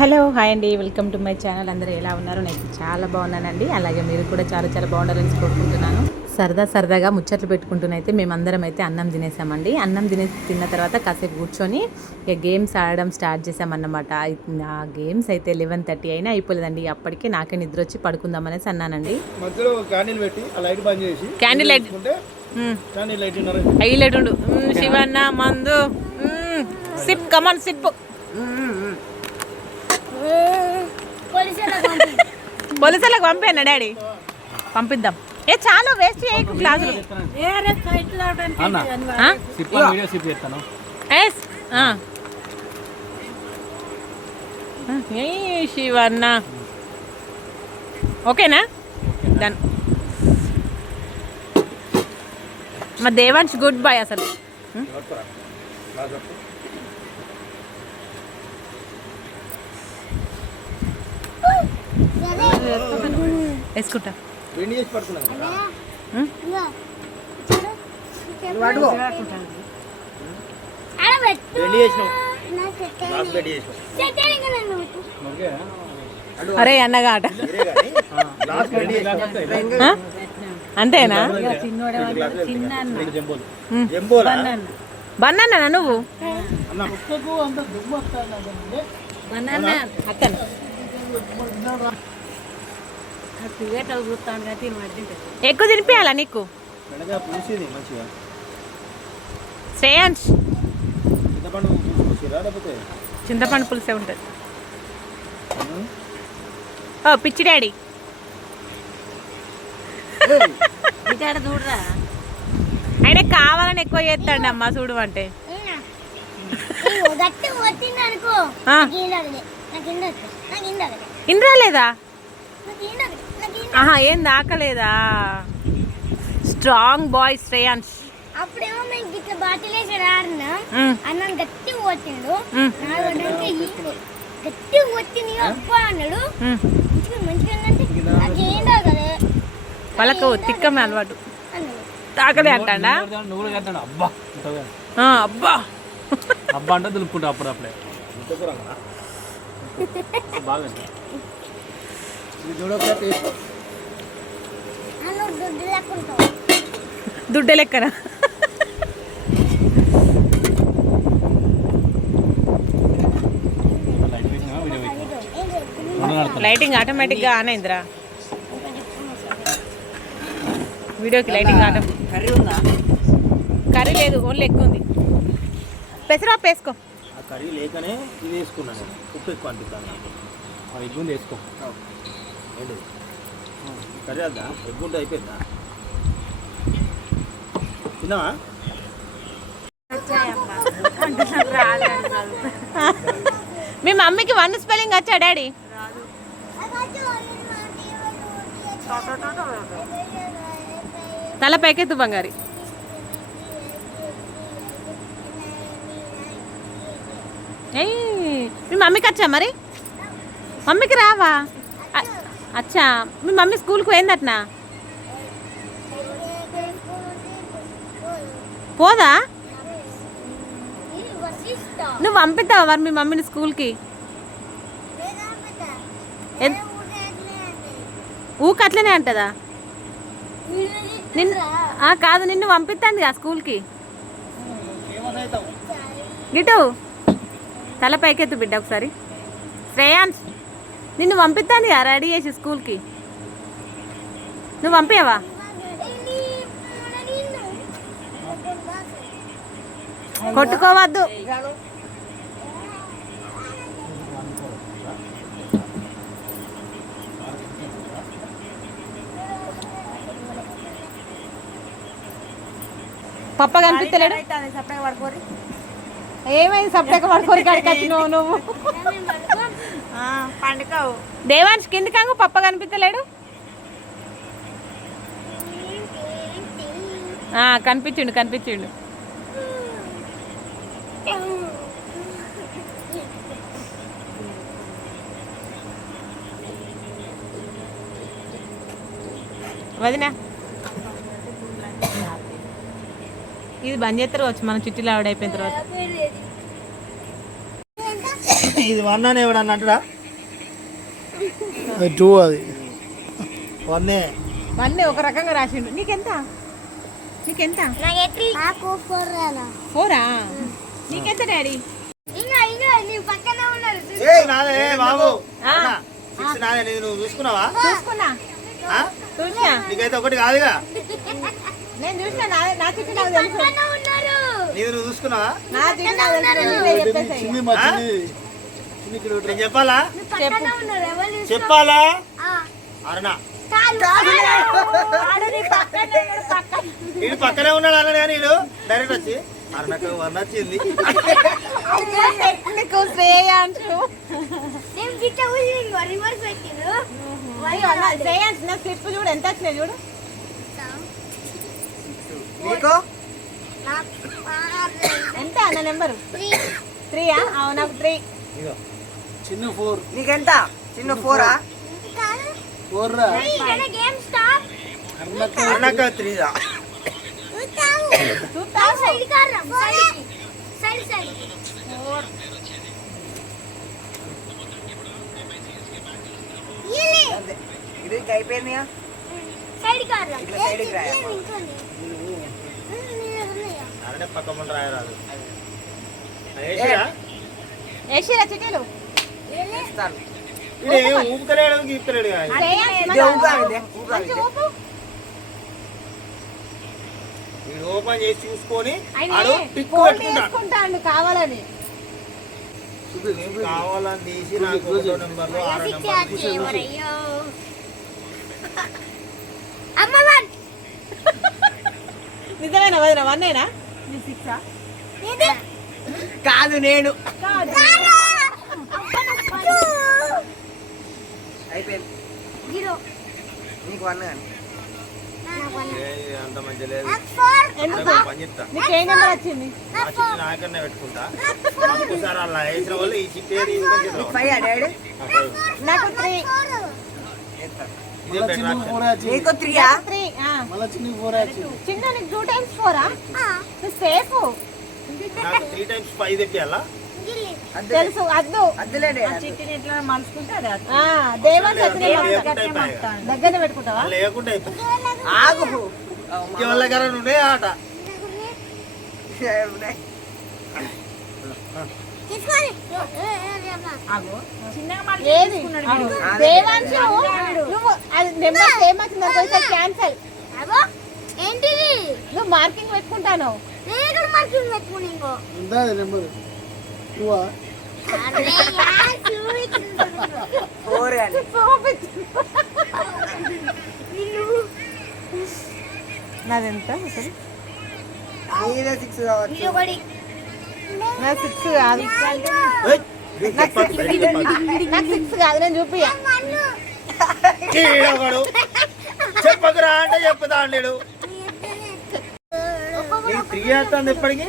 Hello hi అండి, welcome to my channel. అందరూ ఎలా ఉన్నారు? నేను చాలా బాగున్నానండి. అలాగే మీరు కూడా చాలా చాలా బాగుండాలని కోరుకుంటున్నాను. సరదాగా ముచ్చట్లు పెట్టుకుంటూనైతే మేమందరం అయితే అన్నం తినేసామండి. అన్నం తిన్న తర్వాత కాసేపు కూర్చొని ఇక గేమ్స్ ఆడడం స్టార్ట్ చేసామన్నమాట. ఆ గేమ్స్ అయితే 11:30 అయినా అయిపోలేదండి. అప్పటికే నాకే నిద్ర వచ్చి పడుకుందామనేసి అన్నానండి. మధ్యలో క్యాండిల్ పెట్టి ఆ లైట్ బంద్ చేసి క్యాండిల్ లైట్ హైలైట్ ఉండు. శివన్న మందు సిప్ కమాన్ సిప్ పోలీసులకు పంపాను డాడీ. పంపిద్దాం. ఏ చాలు వేస్ట్ చేయకు గ్లాసులు. శివన్న ఓకేనా? డన్. మా దేవాంశ్ గుడ్ బాయ్ అసలు. వేసుకుంటా. అరే అన్నగా ఆట అంతేనా? బన్నానా నువ్వు? అత్తను ఎక్కువ తినిపించాలా నీకు? శ్రేయాంశ్ చింతపండు పులుసే ఉంటుంది. ఓ పిచ్చి డాడీ ఆయన కావాలని ఎక్కువ చేస్తాడు అమ్మా చూడు అంటే. ఇంద్రా లేదా? ఆహా ఏం దాకలేదా? Strong bye Shreyansh. అప్పుడేమో మేము ఇట్లా బాటిల్ వేసి ఆడినా అన్నం గట్టి కొట్టిండు. గట్టి కొట్టింది అబ్బా అన్నాడు. వాళ్ళకు తిక్కమే అలవాటు. తాకలే అంటాడా? అబ్బా అబ్బా అంటే దులుపుకుంటా అప్పుడప్పుడే. దుడ్డే లెక్కన లైటింగ్ ఆటోమేటిక్గా ఆన్ అయిందిరా. వీడియోకి లైటింగ్ ఆటో. కర్రీ లేదు, ఓన్లీ ఎక్కువ ఉంది. పెసరాపు వేసుకో. కర్రీ లేకనే ఇది వేసుకున్నాను. ఉప్పు ఎక్కువ అనిపిస్తాను. ఎగ్గు వేసుకో. కర్రీ వద్దా? ఎగ్గు ఉంటే అయిపోయిందా? తిన్నావా? మీ మమ్మీకి 1 స్పెల్లింగ్ వచ్చా డాడీ? తల పైకెత్తు బంగారి. మీ మమ్మీకి వచ్చా మరి? మమ్మీకి రావా? అచ్చా మీ మమ్మీ స్కూల్కి పోయిందట్నా? పోదా? నువ్వు పంపిస్తావా మరి మీ మమ్మీని స్కూల్కి? ఊకట్లనే అంటదా? కాదు నిన్ను పంపిస్తాంది కదా స్కూల్కి. గిటు తల పైకెత్తు బిడ్డ ఒకసారి. శ్రేయాంశ్ నిన్ను పంపిస్తాంది కదా రెడీ చేసి స్కూల్కి. నువ్వు పంపించవా? కొట్టుకోవద్దు. పప్ప కనిపిస్తలేడు. ఏమైంది? సపరేట్గా పడుకోరి కాడికి వచ్చినావు నువ్వు. పండుకోవు. దేవాంశ్ కింది కాంగు పప్ప కనిపించలేడు. కనిపించిండు. వదినా ఇది బంద్ చేస్తారు వచ్చి మనం చుట్టీలు ఆవిడ అయిపోయిన తర్వాత. ఇది 1 అని ఎవడన్నా అంటాడా? 2 అది 1 వన్నే ఒక రకంగా రాసిండు. నీకెంత నాకు 4 రాలా. 4ఆ? నీకెంత డాడీ? ఇంకా నీ పక్కన ఉన్నారు. నాదే బాబు ఆ. 6 నాదే. నీది నువ్వు చూసుకున్నావా? చూసుకున్నా ఆ? చూసినా నీకైతే ఒకటి కాదుగా. నేను చూసినా. నా చిట్టి నాకు తెలుసు. పక్కన ఉన్నారు. నీది నువ్వు చూసుకున్నావా? నా చిట్టి నాకు తెలుసు. నువ్వే చెప్పేసాయి. చిన్ని మా ఆ? చిన్ని నేను చెప్పాలా? నీ పక్కన ఉన్నారు. ఎవరు చూసుకో? చెప్పాలా? ఆ. అరుణ ఆడు నీ పక్కన ఉన్నాడు, పక్కన. వీడు పక్కనే ఉన్నాడు అన్నాడు కానీ వీడు డైరెక్ట్ వచ్చి అరుణకు 1 వచ్చింది. టెక్నిక్ శ్రేయాంశు. నేను గిట్ట ఊసిండు, రివర్స్ పెట్టిండు. శ్రేయాంశ్ నా స్లిప్ చూడు ఎంత వచ్చినాయి చూడు. నీకు నాకు ఎంత అన్న నెంబరు? 3ఆ? అవునా 3. ఇగో చిన్న 4 నీకెంత చిన్న 4ఆ? 4 రా గేమ్ స్టాప్. అరుణకు 3 రా. చూస్తావు సైడ్ కార్రా, సైడ్ సైడ్. అంతే. ఇది అయిపోయింది సైడ్ కార్రా. ఇట్లా సైడ్కి రాయా? అరుణ పక్క ముందు రాయరాదు. వేసిరా? వేసిరా చిటీలు. ఇస్తాను. వీడు ఏం ఊపుతలేడు గీపుతలేడు కానీ. శ్రేయాంశ్ ఇది మన- ఊపాలి, ఊపాలి. మంచి ఊపు. వీడు ఓపెన్ చేసి చూసుకొని ఆయన ఆడు టిక్ ఫోన్ పెట్టుకుంటాడు. చేసుకుంటాడు కావాలని. కావాలని తీసి నాకు 1 నెంబర్లో 6 నెంబర్ తీసి ఎవరయ్యో అమ్మ వన్. నిజమేనా వదిన? 1ఏనా? నీ 6ఆ? ఇది కాదు నేను కాదు. అయిపోయింది. 0. నీకు 1 కానీ అంత మంచి లేదు. నాకు 4. ఎందుకు? పని చెప్తా. నీకు ఏ నెంబర్ వచ్చింది? ఆ చిట్టి నాకన్నా పెట్టుకుంటా. ఒక్కసారి అలా వేసిన వాళ్ళు ఈ చిట్టి తీసుకొని నీకు తిరగవు. 5 డాడీ? నాకు 3. ఇదే better option. 4 వచ్చింది నీకు 3ఆ? 3. మళ్ళీ చిన్ని 4 వచ్చింది చిన్న నీకు 2 times 4ఆ? నువ్వు సేఫ్. నాకు 3 times 5 తెప్పియాలా? తెలుసు అద్దు. అద్దులేండి. ఆ, దేవాన్ని వచ్చిన లేకుంటే దగ్గర పెట్టుకుంటావా? లేకుంటే అయిపోతుంది. ఆగు. ఇంకెవరి దగ్గర ఉండే ఆట. తీసుకోండి. ఏది? దేవాంశు నువ్వు అది నెంబర్ సేమ్ వచ్చింది క్యాన్సల్. అగో ఏంటిది? నువ్వు మార్కింగ్ పెట్టుకుంటాను. నేను ఇక్కడ మార్కింగ్ పెట్టుకుని ఇంకో. ఉందా నెంబర్ 2 అరే యార్ చూపించు. 4 కానీ నాదెంత అసలు? నీదే 6 కావచ్చు. ఇది ఒకటి. నా 6 కాదు. ఏయ్, చెప్పకు, బయటికి చెప్పకు. నాకు 6 కాదు. నేను చూపియా. ఈడొకడు. చెప్పకురా అంటే చెప్పుతా అండి. నీకు 3 వేస్తుంది ఎప్పటికి?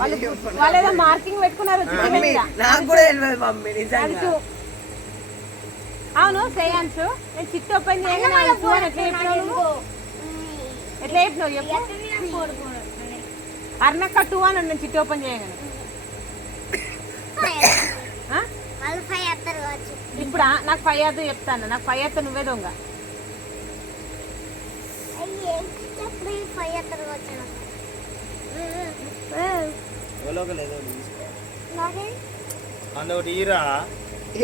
వాళ్ళు ఏదో మార్కింగ్ పెట్టుకున్నారు చిట్టి మమ్మీ మీద. నాకు కూడా తెలియదు మమ్మీ అది నిజంగా. 2. అవును శ్రేయాంశు, నేను చిట్టి ఓపెన్ చేయగానే అది 2 అని ఎట్లా చెప్పినావు నువ్వు? ఎట్లా చెప్పినావు చెప్పు? అర్ణక్క 2 అని నేను చిట్టి ఓపెన్ చేయగానే. ఆ? వాళ్ళు 5 ఎత్తారు కావచ్చు. ఇప్పుడు నాకు 5 అద్దు చెప్తాను. నాకు 5 అత్త నువ్వే దొంగ. అయ్యే ఎప్పుడు 5 ఎత్తారు కావచ్చు. ఎవరో ఒకరు ఏదో ఒకటి తీసుకో. నాకే అందుకటి ఈరా.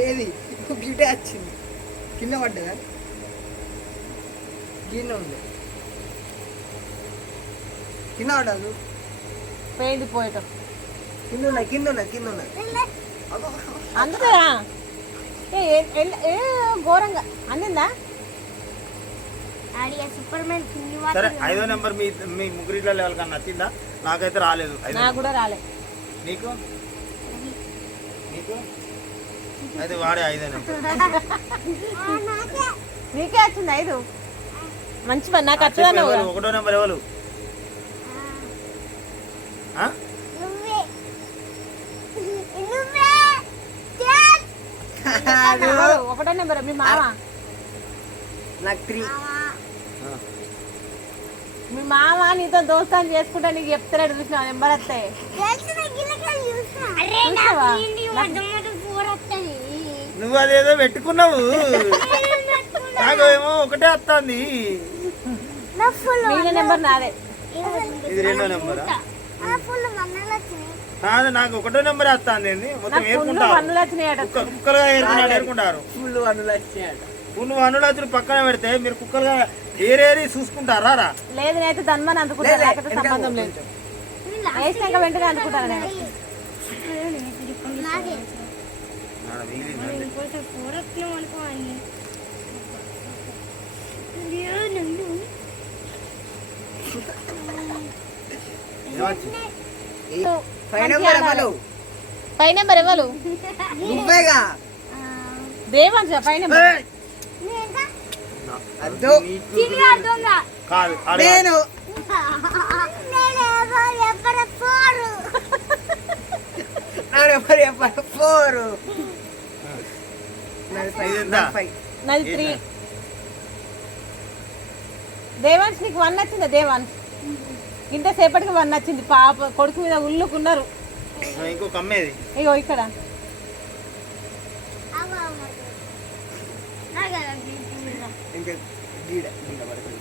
ఏది గిటే వచ్చింది కింద పడ్డదా? గిన్నె ఉంది కింద పడ్డదు. పోయింది పోయటం. కింద ఉన్నాయి కింద ఉన్నాయి కింద ఉన్నాయి. అందుకేనా? ఏ ఘోరంగా అందిందా? ఆడియా సూపర్ మ్యాన్ కింది సరే వాటర్. 5వ నెంబర్ మీ ముగ్గురిట్లో లెవెల్ కన్నా నచ్చిందా? నాకైతే రాలేదు. 5వ నాకు కూడా రాలే. నీకు నీకు అయితే వాడే 5వ నెంబర్. నాకే నీకే వచ్చింది 5. మంచి పని. నాకు వచ్చిందన్న ఎవరు? 1వ నెంబర్ ఎవరు? ఆ? నువ్వే నువ్వే డాడ్. 1వ నెంబర్ మీ మామ. నాకు 3. మీ మామ నీతో దోస్తాన్ని చేసుకుంటా నీకు చెప్తాడు. చూసినా నెంబర్ వస్తాయి. తెలిసిన గిల్లకెళ్ళి చూసా. అరే చూసావా? నాకు ఇంటి వద్ద నువ్వు అదేదో పెట్టుకున్నావు, నాకు ఏమో ఒకటే వస్తుంది. మిగిలిన నెంబర్ నాదే. ఇది 2వ నెంబరా? కాదు, నాకు 1వ నెంబర్ వస్తుంది. మొత్తం ఏరుకుంటారు, పన్నులు వచ్చినాయట. కుక్కలుగా ఏరుకుంటారు. ఫుల్ వన్నులు వచ్చాయట. పున్ను అనులతులు పక్కన పెడితే మీరు కుక్కలుగా ఏరేరి చూసుకుంటారా రా? లేదు, నేనైతే ధన్మని అందుకుంటాను, నాకైతే సంబంధం లేదు. వేసినాక వెంటనే అనుకుంటాను నేను. పై నెంబర్ ఎవరు? నువ్వేగా. దేవాంశ పై నెంబర్. అద్దు కాదు, నేను ఫోర్. నాది 3. దేవాంశ్ నీకు 1 వచ్చిందా? దేవాంశ్ ఇంతసేపటికి 1 వచ్చింది. పాప కొడుకు మీద ఉల్లుకున్నారు. ఇంకొక అమ్మేది ఇగో ఇక్కడ. ఇంకా గీడ గీడ పడుతుంది.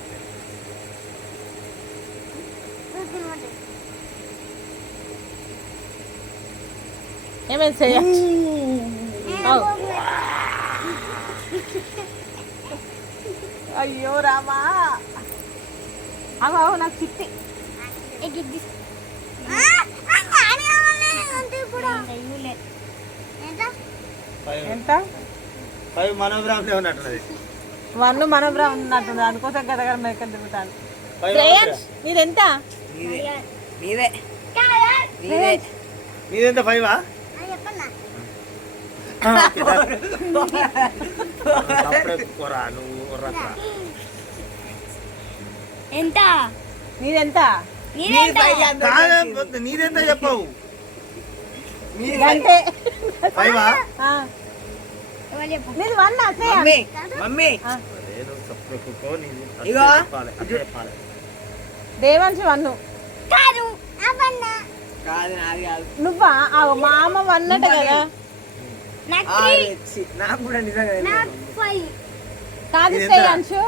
ఏమైంది శ్రేయాన్స్? అయ్యో రామా, అగో నాకు చిట్టి. ఎంత? 5 మనోగ్రామ్లే ఉన్నట్టున్నది. 1 మనోబ్రా ఉన్నట్టుంది, అందుకోసం గదగర మేకలు తిరుగుతాను. శ్రేయాన్స్ నీదెంత? నీదే నీదెంత? 5ఆ? ఎంత? నీదెంత? నీదెంత చెప్పవు? అంటే 5ఆ? నీది 1 శ్రేయాన్స్? మమ్మీ దేవాంశ్ 1. కాదు నాది కాదు. నువ్వా? మా అమ్మ 1 అట కదా. నాకు కూడా నిజంగా కాదు శ్రేయాన్షు.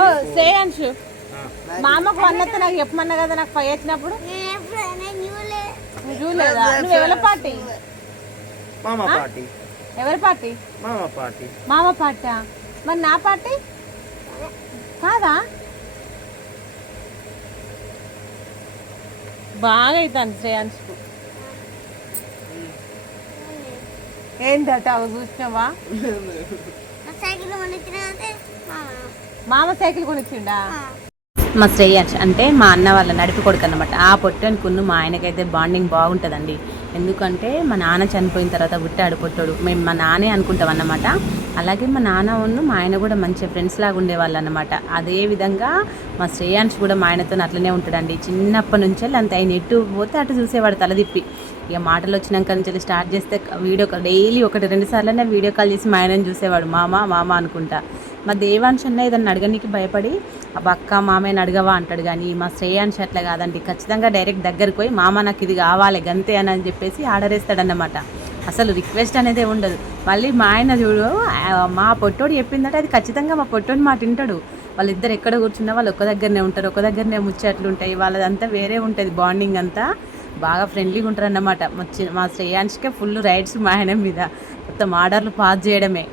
ఓ శ్రేయాన్షు, మా అమ్మకు 1 వస్తే నాకు చెప్పమన్నా కదా, నాకు 5 వచ్చినప్పుడు. నువ్వు చూడలేదా? నువ్వు ఎవరి పార్టీ? మామ పార్టీ. ఎవరి పార్టీ? మామ పార్టీ. మామ పార్టీ. మరి నా పార్టీ కాదా? బాగా అవుతాను శ్రేయాన్స్కు. ఏంటట అవి చూసినావా? మామ సైకిల్ కొనిచ్చిండా? మా శ్రేయాన్స్ అంటే మా అన్న వాళ్ళ నడిపి కొడుకు అనమాట. ఆ పొట్టనుకున్న మా ఆయనకైతే బాండింగ్ బాగుంటుందండి. ఎందుకంటే మా నాన్న చనిపోయిన తర్వాత పుట్టాడు పొట్టోడు. మేము మా నాన్నే అనుకుంటాం అన్నమాట. అలాగే మా నాన్న మా ఆయన కూడా మంచి ఫ్రెండ్స్ లాగా ఉండేవాళ్ళు అన్నమాట. అదేవిధంగా మా శ్రేయాన్స్ కూడా మా ఆయనతో అట్లనే ఉంటాడండి. చిన్నప్పటి నుంచి అంత ఆయన ఎటు పోతే అటు చూసేవాడు తలదిప్పి. ఇక మాటలు వచ్చినాక నుంచి స్టార్ట్ చేస్తే వీడియో కాల్ డైలీ 1-2 సార్లనే వీడియో కాల్ చేసి మా ఆయనని చూసేవాడు. మామ అనుకుంటా. మా దేవాంశ్ అన్న ఏదన్నా అడగనికి భయపడి అక్క మామయ్యని అడగవా అంటాడు. కానీ మా శ్రేయాన్స్ అట్లా కాదండి, ఖచ్చితంగా డైరెక్ట్ దగ్గరికి పోయి మామ నాకు ఇది కావాలి గంతే అని చెప్పేసి ఆర్డర్ వేస్తాడన్నమాట. అసలు రిక్వెస్ట్ అనేది ఉండదు. మళ్ళీ మా ఆయన చూడు, మా పొట్టోడు చెప్పిందంటే అది ఖచ్చితంగా మా పొట్టోడు మాట వింటాడు. వాళ్ళిద్దరు ఎక్కడ కూర్చున్నా వాళ్ళు ఒక దగ్గరనే ఉంటారు, ఒక దగ్గరనే ముచ్చట్లు ఉంటాయి, వాళ్ళదంతా వేరే ఉంటుంది బాండింగ్ అంతా. బాగా ఫ్రెండ్లీగా ఉంటారు అన్నమాట. మా శ్రేయాన్స్కే ఫుల్ రైడ్స్ మా ఆయన మీద, మొత్తం ఆర్డర్లు పాస్ చేయడమే.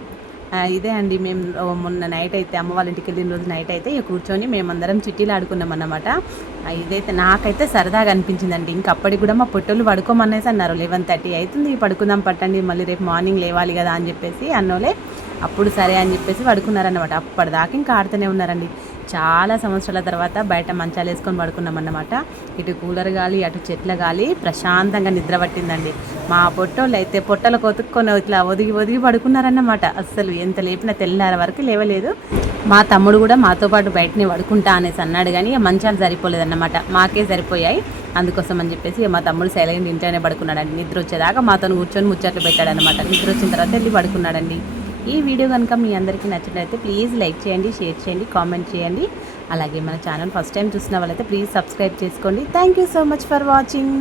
ఇదే అండి. మేము మొన్న నైట్ అయితే అమ్మ వాళ్ళ ఇంటికి వెళ్ళిన రోజు నైట్ అయితే ఇక కూర్చొని మేమందరం చిట్టీలు ఆడుకున్నాం అన్నమాట. ఇదైతే నాకైతే సరదాగా అనిపించిందండి. ఇంకా అప్పటికి కూడా మా పొట్టోళ్ళు పడుకోమనేసి అన్నారు. 11:30 అవుతుంది, పడుకుందాం పట్టండి, మళ్ళీ రేపు మార్నింగ్ లేవాలి కదా అని చెప్పేసి అన్నోలే. అప్పుడు సరే అని చెప్పేసి పడుకున్నారన్నమాట. అప్పటిదాకా ఇంకా ఆడుతూనే ఉన్నారండి. చాలా సంవత్సరాల తర్వాత బయట మంచాలు వేసుకొని పడుకున్నాం అన్నమాట. ఇటు కూలర్ గాలి అటు చెట్ల గాలి ప్రశాంతంగా నిద్ర పట్టిందండి. మా పొట్టోళ్ళు అయితే పొట్టలు కొతుక్కొని ఇట్లా ఒదిగి పడుకున్నారన్నమాట. అస్సలు ఎంత లేపినా తెల్లార వరకు లేవలేదు. మా తమ్ముడు కూడా మాతో పాటు బయటనే పడుకుంటా అనేసి అన్నాడు. కానీ మంచాలు సరిపోలేదన్నమాట, మాకే సరిపోయాయి. అందుకోసం అని చెప్పేసి మా తమ్ముడు సైలెంట్ ఇంట్లోనే పడుకున్నాడండి. నిద్ర వచ్చేదాకా మాతో కూర్చొని ముచ్చట్లు పెట్టాడనమాట. నిద్ర వచ్చిన తర్వాత వెళ్ళి పడుకున్నాడండి. ఈ వీడియో కనుక మీ అందరికీ నచ్చినట్లయితే ప్లీజ్ లైక్ చేయండి, షేర్ చేయండి, కామెంట్ చేయండి. అలాగే మన ఛానల్ ఫస్ట్ టైం చూసిన వాళ్ళైతే ప్లీజ్ సబ్స్క్రైబ్ చేసుకోండి. Thank you so much for watching.